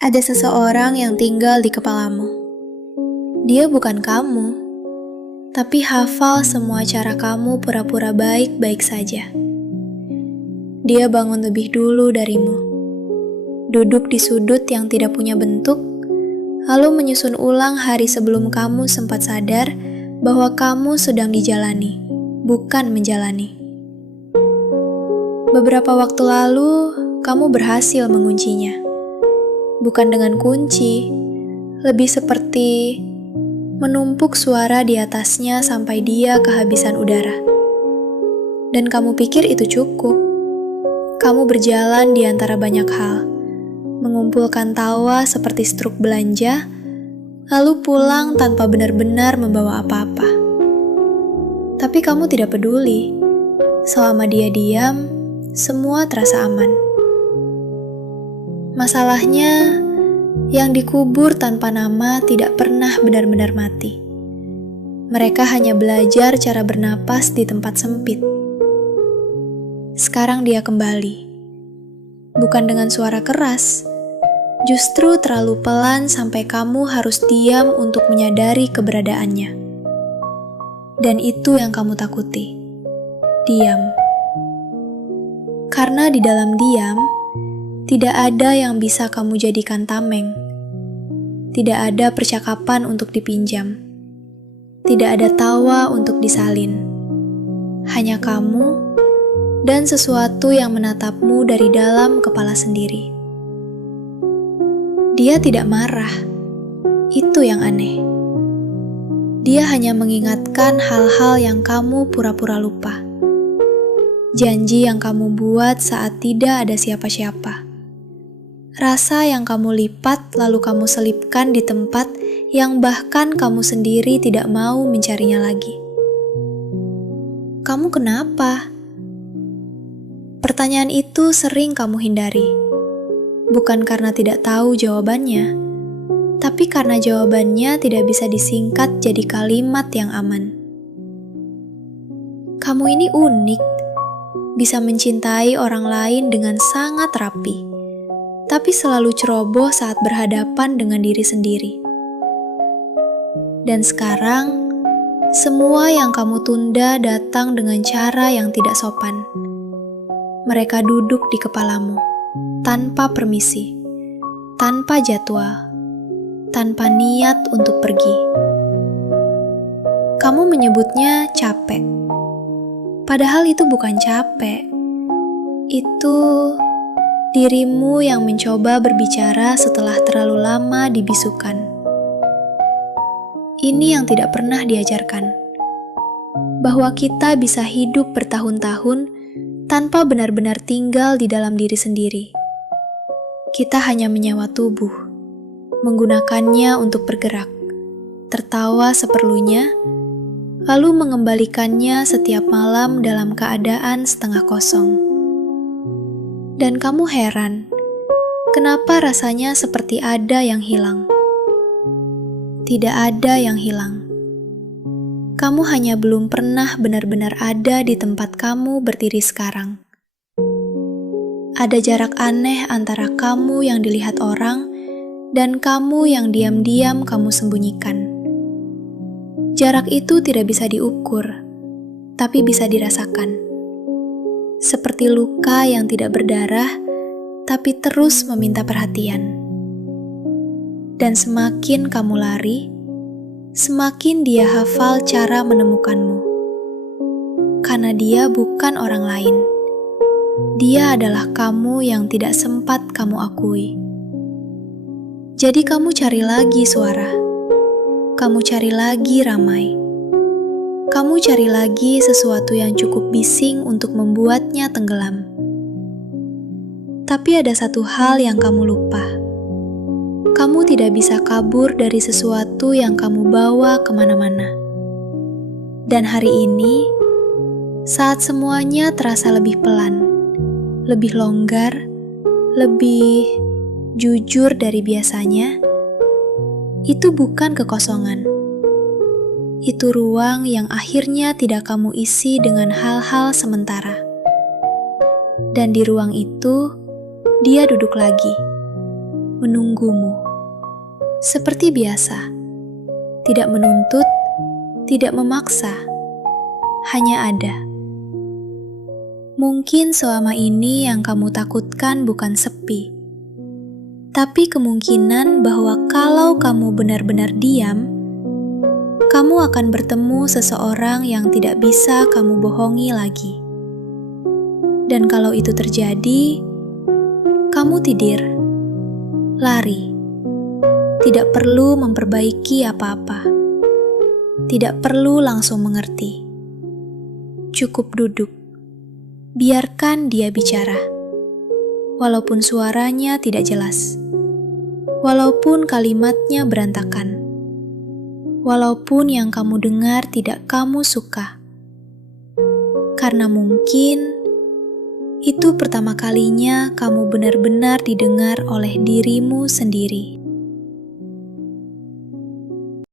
Ada seseorang yang tinggal di kepalamu. Dia bukan kamu, tapi hafal semua cara kamu pura-pura baik-baik saja. Dia bangun lebih dulu darimu, duduk di sudut yang tidak punya bentuk, lalu menyusun ulang hari sebelum kamu sempat sadar bahwa kamu sedang dijalani, bukan menjalani. Beberapa waktu lalu, kamu berhasil menguncinya. Bukan dengan kunci, lebih seperti menumpuk suara di atasnya sampai dia kehabisan udara. Dan kamu pikir itu cukup. Kamu berjalan di antara banyak hal, mengumpulkan tawa seperti struk belanja, lalu pulang tanpa benar-benar membawa apa-apa. Tapi kamu tidak peduli. Selama dia diam, semua terasa aman. Masalahnya, yang dikubur tanpa nama tidak pernah benar-benar mati. Mereka hanya belajar cara bernapas di tempat sempit. Sekarang dia kembali. Bukan dengan suara keras, justru terlalu pelan sampai kamu harus diam untuk menyadari keberadaannya. Dan itu yang kamu takuti. Diam. Karena di dalam diam, tidak ada yang bisa kamu jadikan tameng. Tidak ada percakapan untuk dipinjam. Tidak ada tawa untuk disalin. Hanya kamu dan sesuatu yang menatapmu dari dalam kepala sendiri. Dia tidak marah. Itu yang aneh. Dia hanya mengingatkan hal-hal yang kamu pura-pura lupa. Janji yang kamu buat saat tidak ada siapa-siapa. Rasa yang kamu lipat lalu kamu selipkan di tempat yang bahkan kamu sendiri tidak mau mencarinya lagi. Kamu kenapa? Pertanyaan itu sering kamu hindari. Bukan karena tidak tahu jawabannya, tapi karena jawabannya tidak bisa disingkat jadi kalimat yang aman. Kamu ini unik, bisa mencintai orang lain dengan sangat rapi, tapi selalu ceroboh saat berhadapan dengan diri sendiri. Dan sekarang, semua yang kamu tunda datang dengan cara yang tidak sopan. Mereka duduk di kepalamu, tanpa permisi, tanpa jadwal, tanpa niat untuk pergi. Kamu menyebutnya capek. Padahal itu bukan capek. Itu dirimu yang mencoba berbicara setelah terlalu lama dibisukan. Ini yang tidak pernah diajarkan. Bahwa kita bisa hidup bertahun-tahun tanpa benar-benar tinggal di dalam diri sendiri. Kita hanya menyewa tubuh, menggunakannya untuk bergerak, tertawa seperlunya, lalu mengembalikannya setiap malam dalam keadaan setengah kosong. Dan kamu heran, kenapa rasanya seperti ada yang hilang? Tidak ada yang hilang. Kamu hanya belum pernah benar-benar ada di tempat kamu berdiri sekarang. Ada jarak aneh antara kamu yang dilihat orang dan kamu yang diam-diam kamu sembunyikan. Jarak itu tidak bisa diukur, tapi bisa dirasakan. Seperti luka yang tidak berdarah, tapi terus meminta perhatian. Dan semakin kamu lari, semakin dia hafal cara menemukanmu. Karena dia bukan orang lain. Dia adalah kamu yang tidak sempat kamu akui. Jadi kamu cari lagi suara. Kamu cari lagi ramai. Kamu cari lagi sesuatu yang cukup bising untuk membuatnya tenggelam. Tapi ada satu hal yang kamu lupa. Kamu tidak bisa kabur dari sesuatu yang kamu bawa kemana-mana. Dan hari ini, saat semuanya terasa lebih pelan, lebih longgar, lebih jujur dari biasanya, itu bukan kekosongan. Itu ruang yang akhirnya tidak kamu isi dengan hal-hal sementara. Dan di ruang itu, dia duduk lagi. menunggumu. Seperti biasa, tidak menuntut, tidak memaksa, hanya ada. Mungkin selama ini yang kamu takutkan bukan sepi, tapi kemungkinan bahwa kalau kamu benar-benar diam, kamu akan bertemu seseorang yang tidak bisa kamu bohongi lagi. Dan kalau itu terjadi, kamu tidur, lari, tidak perlu memperbaiki apa-apa, tidak perlu langsung mengerti. Cukup duduk, biarkan dia bicara, walaupun suaranya tidak jelas, walaupun kalimatnya berantakan, walaupun yang kamu dengar tidak kamu suka, karena mungkin itu pertama kalinya kamu benar-benar didengar oleh dirimu sendiri.